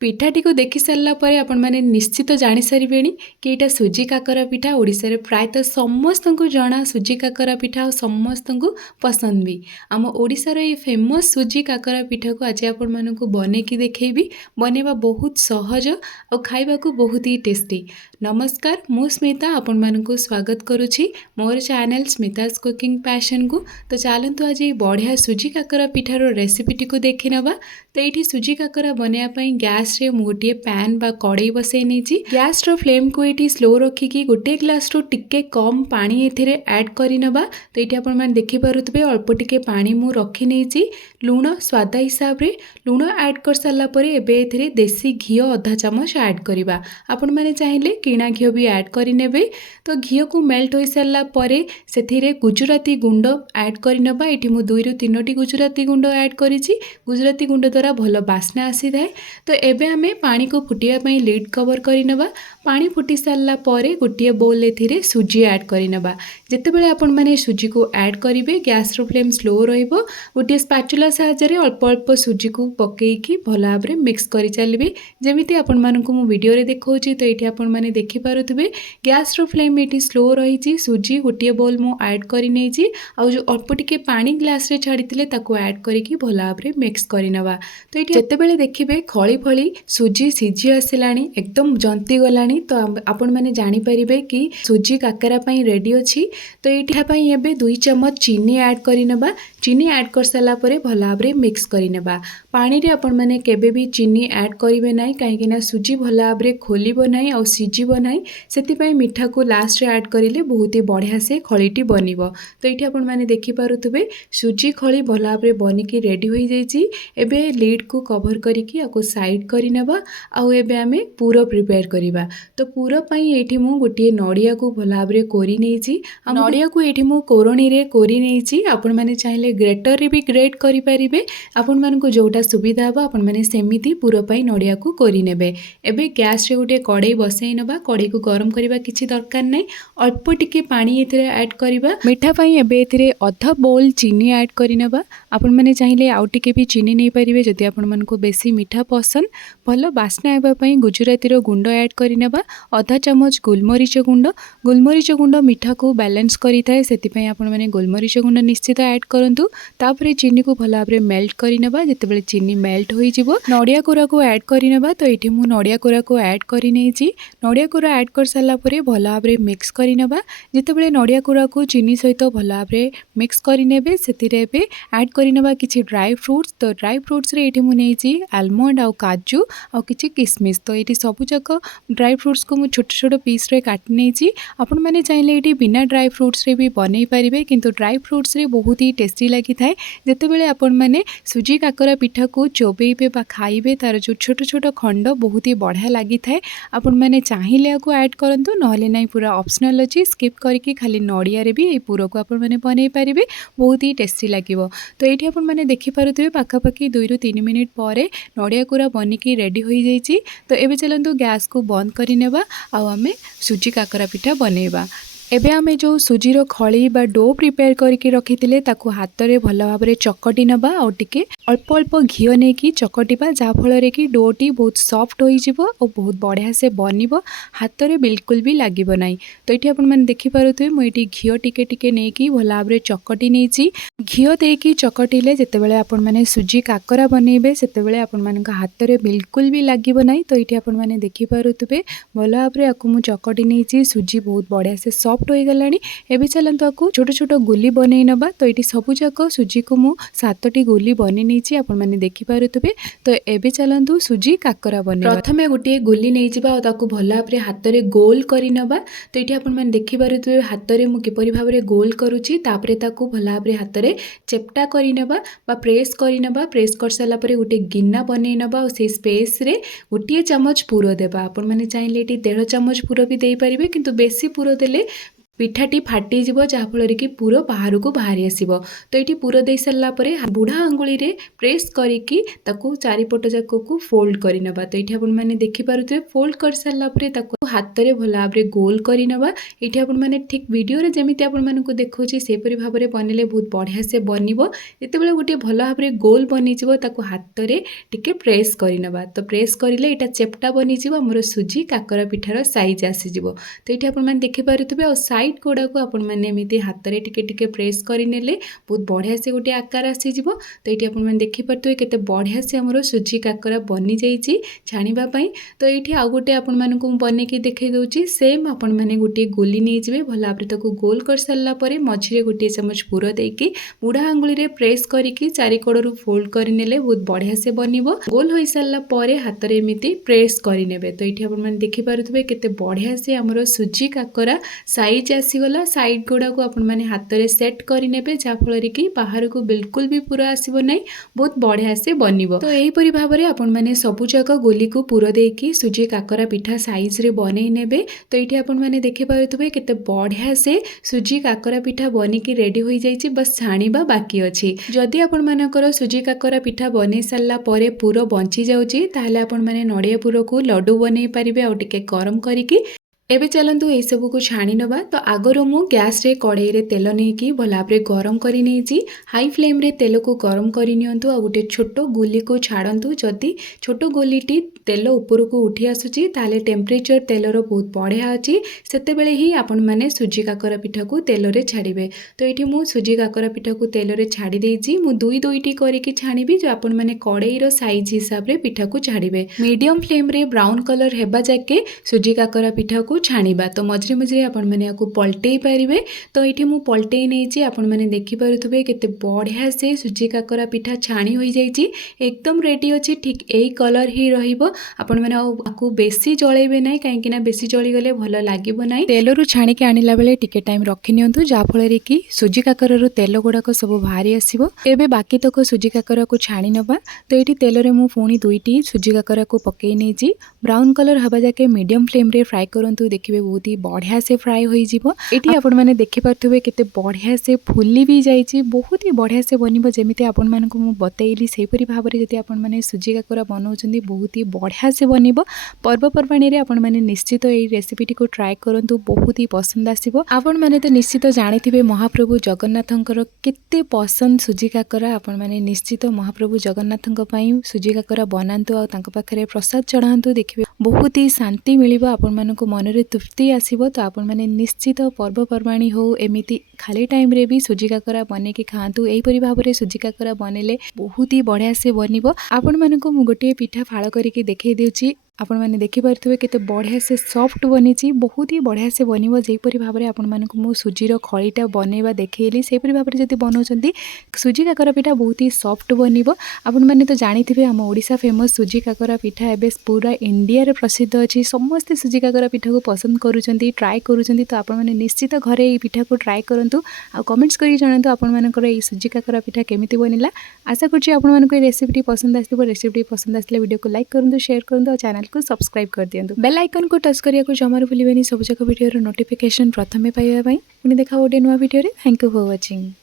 ପିଠାଟି को देखि सारा पर आपण मैंने निश्चित जानी सारे कि यहाँ सुजी काकरा पिठा ओडिशा प्रायतः समस्त को जना सुजी काकरा पिठा और समस्त को पसंद भी आम ओडिशार ये फेमस सुजी काकरा पिठा को आज आपण मानक बनैकी देखी बनवा बहुत सहज और खाइबा को बहुत ही टेस्टी। नमस्कार, मु स्मिता आपण मानक स्वागत करुछि मोर चैनल स्मितास कुकिंग पैशन को। तो चलतु आज ये बढ़िया सुजी काकरा पिठार रेसिपीटी को देखी नवा। तो ये सुजी काकरा बनवाई गैस रे मु गोटे पैन बा कड़ई बसई नहीं। गैस रो फ्लेम को ये स्लो रखिकी गोटे ग्लास रो टिके कम पानी एथिरे ऐड करनवा। तो ये आपण मैंने देखिपे अल्प टिके पानी मु रखी नहीं। लुण स्वाद हिसाब रे लुण ऐड कर सारा पर एबे देसी घी अधा चामच ऐड करवा। आपण मैंने चाहिए किणा घी भी ऐड करने। तो घी को मेल्ट हो सारा पर से गुजराती गुंड ऐड करनवा। ये मु 2 ରୁ 3ଟି गुजराती गुंड ऐड करी। गुजराती गुंड द्वारा भल बास्ना आसी थाए। तो एबे आमे पानी को फुटिया लिड कवर करनवा। पानी फुटी सारा पर गोटे बोल एथिरे सुजी ऐड करनवा। जितेबाला आपण माने सुजी को ऐड करेंगे गैस रो फ्लेम स्लो रहिबो। गोटे स्पैचुला साहाय्य अल्प अल्प सुजी को पकईकी भल भाव में मिक्स कर चलिए जमीती आपण मानक मु वीडियो रे देखौछि। तो ये आपण माने देखि पारुथिबे गैस रो फ्लेम ये स्लो रही। सुजी गोटे बोल मु ऐड करी नहीं। आउ जो अल्प टिके पानी ग्लास रे छाड़ी ताको ऐड करिकी भल भाव में मिक्स करनवा। तो ये जितेबाला देखिए खली फली सुजी सिझी आसलानी एकदम जंती गलानी। तो आपण माने जानी परिबे कि सुजी काकरा पई रेडी अछि। तो ये पई एबे 2 चम्मच चीनी ऐड करनवा। चीनी ऐड कर सारा पर भल भाव में मिक्स करनवा। पानी रे आपण माने केबे भी चीनी ऐड करिवे नाही काहेकि सुजी भल भाव में खोलिबो नाही और सिझिबो नाही। सेति पई मीठा को लास्ट रे ऐड करिले बहुत ही बढ़िया से खळीटी बनिबो। तो ये आपण माने देखि पारुथबे सुजी खळी भल भाव में बनिकी रेडी हो जाइछि। एबे लीड को कवर करिकी आको साइड करनवा। आउ एबे आमे पूरा प्रिपेयर करिबा। तो पूरा पई एठी मु गोटे नडिया को भल भाव में कोरी नेछि। नडिया को एठी मु कोरणी रे कोरी नेछि। आपण माने चाहिले ग्रेटर रे भी ग्रेट करि परिबे। आपण मानकु जोटा सुविधा हो आपण माने सेमिति पूरा पई नडिया को कोरी नेबे। एबे गैस रे गोटे कड़ई बसई नबा। कड़ई को गरम करबा किछि दरकार नै। अल्प टिके पानी एथिरे ऐड करबा। मीठा पई एबे एथिरे आधा बोल चीनी ऐड करिनबा। आपण माने चाहिले आउ टिके भी चीनी नै परिबे जदि आपण मानकु बेसी मीठा पसंद। भल बास्ना हेबा पई गुजराती रो गुंड ऐड करिनबा। आधा चामच गोलमरीच गुंड। गोलमरीच गुंड मीठा को बैलेंस करि थाए सेति पई आपण माने गोलमरीच गुंड निश्चित ऐड करंतु। तापरे चीनी को भल भाव में मेल्ट करनवा। जितेबाला चीनी मेल्ट हो जिवो नडिया कोरा को ऐड करनवा। तो ये मु नडिया कोरा को ऐड करि नेछि। नडिया कोरा ऐड कर सारा पर भल भाव में मिक्स करनवा। जितेबाला नडिया कोरा को चीनी सहित भल भाव में मिक्स करनेबे सेतिरे बे ऐड करनवा किछि ड्राई फ्रूट्स। तो ड्राई फ्रूट्स रे ये मु नेछि आलमंड आउ काजू आउ किछि किशमिश। तो ये सब जाक ड्राई फ्रूट्स को मु छोट छोट पीस रे काटि नेछि। आपण माने चाहिले ये बिना ड्राई फ्रूट्स रे भी बनै पारिबे किंतु ड्राई फ्रूट्स रे बहुत ही टेस्टी लगी थाए। जितेबाला आपण माने सुजी काकरा पिठा को चोबेबे बा खाइबे तार जो छोट छोट खंड बहुत ही बढ़िया लगी थाए। आपण माने चाहिए को ऐड करंतु नहले नाही पूरा ऑप्शनल अछि। स्किप करके खाली नडिया रे भी ए पूरा को आपण माने बनै पारिबे बहुत ही टेस्टी लागिवो। तो एठी आपण माने देखि पारुथिबे पाखापाखि 2 ରୁ 3 मिनिट पर नडिया कोरा बनिकी रेडी हो जाइछि। तो एबे चलंतु गैस को बंद करिनेबा आ आमे सुजी काकरा पिठा बनेबा। एबे आमे जो सुजी रो खली बा डो प्रिपेयर करके रखिथिले ताको हाथ रे भल भाव में चकटी नबा और टिके अल्प अल्प घी नेकी चकटिबा जा फल रे कि डोटी बहुत सॉफ्ट होई जिवो और बहुत बढ़िया से बनिबो। हाथ रे बिल्कुल भी लागिबो नाही। तो एठी आपण माने देखि पारुथबे मु एठी घी टिके टिके नेकी भल भाव में चकटी नेछि। घी देकी चकटिले जेतेबेले आपण माने सुजी काकरा बनेबे सेतेबेले आपण मानका हाथ रे बिल्कुल भी लागिबो नाही। तो एठी आपण माने देखि पारुथबे भल भाव में आकु मु चकटी नेछि। सुजी बहुत बढ़िया से सॉफ्ट हो गलानी। एबे चलंतु आकु छोट छोट गोली बनै नबा। तो ये सबु जाक सुजी को मु 7टी गोली बनै नेछि आपण माने देखि पारुथबे। तो एबे चलंतु सुजी काकरा बनै। प्रथमे गोटे गोली नै जिबा और ताकु भल भाव रे हाथ रे गोल करि नबा। तो ये आपण माने देखि पारुथबे हाथ रे मु किपरि भाव रे गोल करूछि। तापरे ताकु भल भाव रे हाथ रे चेप्टा करि नबा बा प्रेस करि नबा। प्रेस कर साला परे गोटे गिन्ना बनै नबा और से स्पेस रे गोटे चम्मच पुरो देबा। आपण माने चाहिले एटी 1.5 चम्मच पुरो भी देई परिबे किंतु बेसी पुरो देले ପିଠାଟି ଫାଟିଯିବ ଯାହାଫଳରେ କି ପୁର ବାହାରକୁ ବାହାରି ଆସିବ। ତ ଏଇଠି ପୁର ଦେଇ ସାରିଲା ପରେ ବୁଢ଼ା ଆଙ୍ଗୁଳିରେ ପ୍ରେସ୍ କରିକି ତାକୁ ଚାରିପଟ ଯାକକୁ ଫୋଲ୍ଡ କରିନେବା। ତ ଏଇଠି ଆପଣମାନେ ଦେଖିପାରୁଥିବେ ଫୋଲ୍ଡ କରିସାରିଲା ପରେ ତାକୁ ହାତରେ ଭଲ ଭାବରେ ଗୋଲ କରିନେବା। ଏଇଠି ଆପଣମାନେ ଠିକ୍ ଭିଡ଼ିଓରେ ଯେମିତି ଆପଣମାନଙ୍କୁ ଦେଖାଉଛି ସେହିପରି ଭାବରେ ବନେଇଲେ ବହୁତ ବଢ଼ିଆ ସେ ବନିବ। ଯେତେବେଳେ ଗୋଟିଏ ଭଲ ଭାବରେ ଗୋଲ ବନିଯିବ ତାକୁ ହାତରେ ଟିକେ ପ୍ରେସ୍ କରିନେବା। ତ ପ୍ରେସ୍ କରିଲେ ଏଇଟା ଚେପ୍ଟା ବନିଯିବ, ଆମର ସୁଜି କାକରା ପିଠାର ସାଇଜ୍ ଆସିଯିବ। ତ ଏଇଠି ଆପଣମାନେ ଦେଖିପାରୁଥିବେ ଆଉ ସାଇଡ୍ ଗୁଡ଼ାକୁ ଆପଣମାନେ ଏମିତି ହାତରେ ଟିକେ ଟିକେ ପ୍ରେସ୍ କରିନେଲେ ବହୁତ ବଢ଼ିଆ ସେ ଗୋଟେ ଆକାର ଆସିଯିବ। ତ ଏଇଠି ଆପଣମାନେ ଦେଖିପାରୁଥିବେ କେତେ ବଢ଼ିଆ ସେ ଆମର ସୁଜି କାକରା ବନିଯାଇଛି ଛାଣିବା ପାଇଁ। ତ ଏଇଠି ଆଉ ଗୋଟେ ଆପଣମାନଙ୍କୁ ମୁଁ ବନେଇକି ଦେଖାଇ ଦେଉଛି। ସେମ୍ ଆପଣମାନେ ଗୋଟିଏ ଗୋଲି ନେଇଯିବେ, ଭଲ ଭାବରେ ତାକୁ ଗୋଲ କରିସାରିଲା ପରେ ମଝିରେ ଗୋଟିଏ ଚାମଚ ପୁର ଦେଇକି ବୁଢ଼ା ଆଙ୍ଗୁଳିରେ ପ୍ରେସ୍ କରିକି ଚାରିକଡ଼ରୁ ଫୋଲ୍ଡ କରିନେଲେ ବହୁତ ବଢ଼ିଆ ସେ ବନିବ। ଗୋଲ ହୋଇସାରିଲା ପରେ ହାତରେ ଏମିତି ପ୍ରେସ୍ କରିନେବେ। ତ ଏଇଠି ଆପଣମାନେ ଦେଖିପାରୁଥିବେ କେତେ ବଢ଼ିଆ ସେ ଆମର ସୁଜି କାକରା ସାଇଜ୍ ଆସିଗଲା। ସାଇଡ୍ ଗୁଡ଼ାକୁ ଆପଣମାନେ ହାତରେ ସେଟ୍ କରିନେବେ ଯାହାଫଳରେ କି ବାହାରକୁ ବିଲକୁଲ ବି ପୁର ଆସିବ ନାହିଁ, ବହୁତ ବଢ଼ିଆ ସେ ବନିବ। ତ ଏହିପରି ଭାବରେ ଆପଣମାନେ ସବୁଯାକ ଗୋଲିକୁ ପୁର ଦେଇକି ସୁଜି କାକରା ପିଠା ସାଇଜ୍ରେ ବନେଇ ନେବେ। ତ ଏଇଠି ଆପଣମାନେ ଦେଖିପାରୁଥିବେ କେତେ ବଢ଼ିଆ ସେ ସୁଜି କାକରା ପିଠା ବନିକି ରେଡ଼ି ହୋଇଯାଇଛି, ବାସ୍ ଛାଣିବା ବାକି ଅଛି। ଯଦି ଆପଣମାନଙ୍କର ସୁଜି କାକରା ପିଠା ବନେଇ ସାରିଲା ପରେ ପୁର ବଞ୍ଚି ଯାଉଛି ତାହେଲେ ଆପଣମାନେ ନଡ଼ିଆ ପୁରକୁ ଲଡ଼ୁ ବନେଇ ପାରିବେ ଆଉ ଟିକେ ଗରମ କରିକି। ଏବେ ଚାଲନ୍ତୁ ଏଇସବୁକୁ ଛାଣି ନେବା। ତ ଆଗରୁ ମୁଁ ଗ୍ୟାସ୍ରେ କଢ଼େଇରେ ତେଲ ନେଇକି ଭଲ ଭାବରେ ଗରମ କରି ନେଇଛି। ହାଇ ଫ୍ଲେମ୍ରେ ତେଲକୁ ଗରମ କରି ନିଅନ୍ତୁ ଆଉ ଗୋଟେ ଛୋଟ ଗୁଲିକୁ ଛାଡ଼ନ୍ତୁ। ଯଦି ଛୋଟ ଗୁଲିଟି ତେଲ ଉପରକୁ ଉଠି ଆସୁଛି ତାହେଲେ ଟେମ୍ପରେଚର ତେଲର ବହୁତ ବଢ଼ିଆ ଅଛି, ସେତେବେଳେ ହିଁ ଆପଣମାନେ ସୁଜି କାକରା ପିଠାକୁ ତେଲରେ ଛାଡ଼ିବେ। ତ ଏଇଠି ମୁଁ ସୁଜି କାକରା ପିଠାକୁ ତେଲରେ ଛାଡ଼ି ଦେଇଛି। ମୁଁ ଦୁଇଟି କରିକି ଛାଣିବି, ଯେ ଆପଣମାନେ କଢ଼େଇର ସାଇଜ୍ ହିସାବରେ ପିଠାକୁ ଛାଡ଼ିବେ। ମିଡ଼ିୟମ୍ ଫ୍ଲେମ୍ରେ ବ୍ରାଉନ୍ କଲର୍ ହେବା ଯାକେ ସୁଜି କାକରା ପିଠାକୁ ଛାଣିବା। ତ ମଝିରେ ମଝିରେ ଆପଣମାନେ ୟାକୁ ପଲଟେଇ ପାରିବେ। ତ ଏଇଠି ମୁଁ ପଲଟେଇ ନେଇଛି, ଆପଣମାନେ ଦେଖିପାରୁଥିବେ କେତେ ବଢ଼ିଆ ସେ ସୁଜି କାକରା ପିଠା ଛାଣି ହୋଇଯାଇଛି, ଏକଦମ ରେଡ଼ି ଅଛି। ଠିକ୍ ଏଇ କଲର୍ ହିଁ ରହିବ। ଆପଣମାନେ ଆଉ ଆକୁ ବେଶୀ ଜଳେଇବେ ନାହିଁ, କାହିଁକିନା ବେଶୀ ଜଳିଗଲେ ଭଲ ଲାଗିବ ନାହିଁ। ତେଲରୁ ଛାଣିକି ଆଣିଲା ବେଳେ ଟିକେ ଟାଇମ୍ ରଖିନିଅନ୍ତୁ ଯାହାଫଳରେ କି ସୁଜି କାକରାରୁ ତେଲ ଗୁଡ଼ାକ ସବୁ ବାହାରି ଆସିବ। ଏବେ ବାକି ତକ ସୁଜି କାକରାକୁ ଛାଣି ନେବା। ତ ଏଇଠି ତେଲରେ ମୁଁ ପୁଣି 2ଟି ସୁଜି କାକରାକୁ ପକେଇ ନେଇଛି। ବ୍ରାଉନ୍ କଲର୍ ହେବା ଯାକେ ମିଡ଼ିୟମ୍ ଫ୍ଲେମ୍ରେ ଫ୍ରାଏ କରନ୍ତୁ, ଦେଖିବେ ବହୁତ ହି ବଢ଼ିଆ ସେ ଫ୍ରାଏ ହୋଇଯିବ। ଏଠି ଆପଣମାନେ ଦେଖିପାରୁଥିବେ କେତେ ବଢ଼ିଆ ସେ ଫୁଲି ବି ଯାଇଛି, ବହୁତ ହି ବଢ଼ିଆ ସେ ବନିବ। ଯେମିତି ଆପଣମାନଙ୍କୁ ମୁଁ ବତେଇଲି ସେହିପରି ଭାବରେ ଯଦି ଆପଣମାନେ ସୁଜି କାକରା ବନାଉଛନ୍ତି ବହୁତ ହି ବଢ଼ିଆ ସେ ବନିବ। ପର୍ବପର୍ବାଣୀରେ ଆପଣମାନେ ନିଶ୍ଚିତ ଏଇ ରେସିପିଟିକୁ ଟ୍ରାଏ କରନ୍ତୁ, ବହୁତ ହି ପସନ୍ଦ ଆସିବ। ଆପଣମାନେ ତ ନିଶ୍ଚିତ ଜାଣିଥିବେ ମହାପ୍ରଭୁ ଜଗନ୍ନାଥଙ୍କର କେତେ ପସନ୍ଦ ସୁଜି କାକରା। ଆପଣମାନେ ନିଶ୍ଚିତ ମହାପ୍ରଭୁ ଜଗନ୍ନାଥଙ୍କ ପାଇଁ ସୁଜି କାକରା ବନାନ୍ତୁ ଆଉ ତାଙ୍କ ପାଖରେ ପ୍ରସାଦ ଚଢ଼ାନ୍ତୁ, ଦେଖିବେ ବହୁତ ହି ଶାନ୍ତି ମିଳିବ, ଆପଣମାନଙ୍କୁ ମନରେ ତୃପ୍ତି ଆସିବ। ତ ଆପଣମାନେ ନିଶ୍ଚିତ ପର୍ବପର୍ବାଣୀ ହଉ ଏମିତି ଖାଲି ଟାଇମ୍ରେ ବି ସୁଜି କାକରା ବନେଇକି ଖାଆନ୍ତୁ। ଏହିପରି ଭାବରେ ସୁଜି କାକରା ବନେଇଲେ ବହୁତ ହି ବଢ଼ିଆ ସେ ବନିବ। ଆପଣମାନଙ୍କୁ ମୁଁ ଗୋଟିଏ ପିଠା ଫାଳ କରିକି ଦେଖାଇ ଦେଉଛି। ଆପଣମାନେ ଦେଖିପାରୁଥିବେ କେତେ ବଢ଼ିଆ ସେ ସଫ୍ଟ ବନିଛି, ବହୁତ ହି ବଢ଼ିଆ ସେ ବନିବ। ଯେପରି ଭାବରେ ଆପଣମାନଙ୍କୁ ମୁଁ ସୁଜିର ଖଳିଟା ବନେଇବା ଦେଖେଇଲି ସେହିପରି ଭାବରେ ଯଦି ବନାଉଛନ୍ତି ସୁଜି କାକରା ପିଠା ବହୁତ ହି ସଫ୍ଟ ବନିବ। ଆପଣମାନେ ତ ଜାଣିଥିବେ ଆମ ଓଡ଼ିଶା ଫେମସ୍ ସୁଜି କାକରା ପିଠା ଏବେ ପୁରା ଇଣ୍ଡିଆରେ ପ୍ରସିଦ୍ଧ ଅଛି। ସମସ୍ତେ ସୁଜି କାକରା ପିଠାକୁ ପସନ୍ଦ କରୁଛନ୍ତି, ଟ୍ରାଏ କରୁଛନ୍ତି। ତ ଆପଣମାନେ ନିଶ୍ଚିତ ଘରେ ଏହି ପିଠାକୁ ଟ୍ରାଏ କରନ୍ତୁ ଆଉ କମେଣ୍ଟସ୍ କରିକି ଜଣାନ୍ତୁ ଆପଣମାନଙ୍କର ଏହି ସୁଜି କାକରା ପିଠା କେମିତି ବନିଲା। ଆଶା କରୁଛି ଆପଣମାନଙ୍କୁ ଏହି ରେସିପିଟି ପସନ୍ଦ ଆସିଥିବ। ରେସିପିଟି ପସନ୍ଦ ଆସିଲେ ଭିଡ଼ିଓକୁ ଲାଇକ୍ କରନ୍ତୁ, ସେୟାର କରନ୍ତୁ ଆଉ ଚ୍ୟାନେଲକୁ ସବସ୍କ୍ରାଇବ୍ କରିଦିଅନ୍ତୁ। ବେଲ୍ ଆଇକନ୍କୁ ଟଚ୍ କରିବାକୁ ଜମାରୁ ଭୁଲିବେନି ସବୁଯାକ ଭିଡ଼ିଓର ନୋଟିଫିକେସନ୍ ପ୍ରଥମେ ପାଇବା ପାଇଁ। ପୁଣି ଦେଖା ଗୋଟେ ନୂଆ ଭିଡ଼ିଓରେ। Thank you for watching.